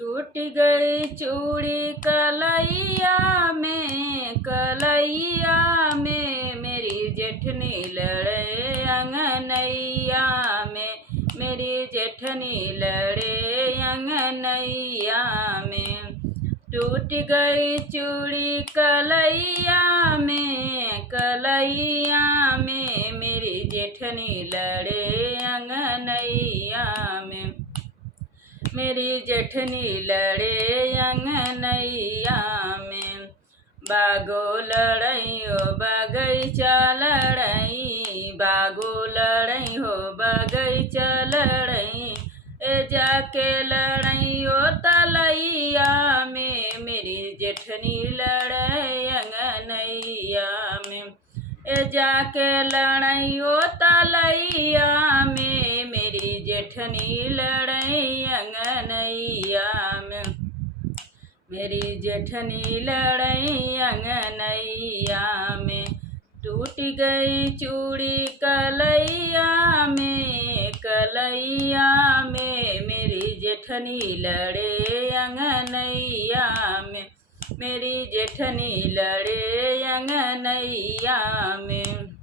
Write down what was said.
टूट गई चूड़ी कलैया में मेरी जेठनी लड़े अंगनैया में, मेरी जेठनी लड़े अंगनैया में। टूट गई चूड़ी कलैया में मेरी जेठनी लड़े अंगनैया में, मेरी जेठनी लड़े अंगनैया में। बागो लड़ई हो बगैचा लड़ई, बागो लड़ई हो बगैचा लड़ई, ए जाके लड़ई ओ तलैया में मेरी जेठनी लड़े अंगनैया में, ए जाके लड़ई ओ तलैया में मेरी जेठनी लड़ई अंगनैया में, मेरी जेठनी लड़ई अंगनैया में। टूट गई चूड़ी कलैया में मेरी जेठनी लड़े अंगनैया में, मेरी जेठनी लड़े अंगनैया में।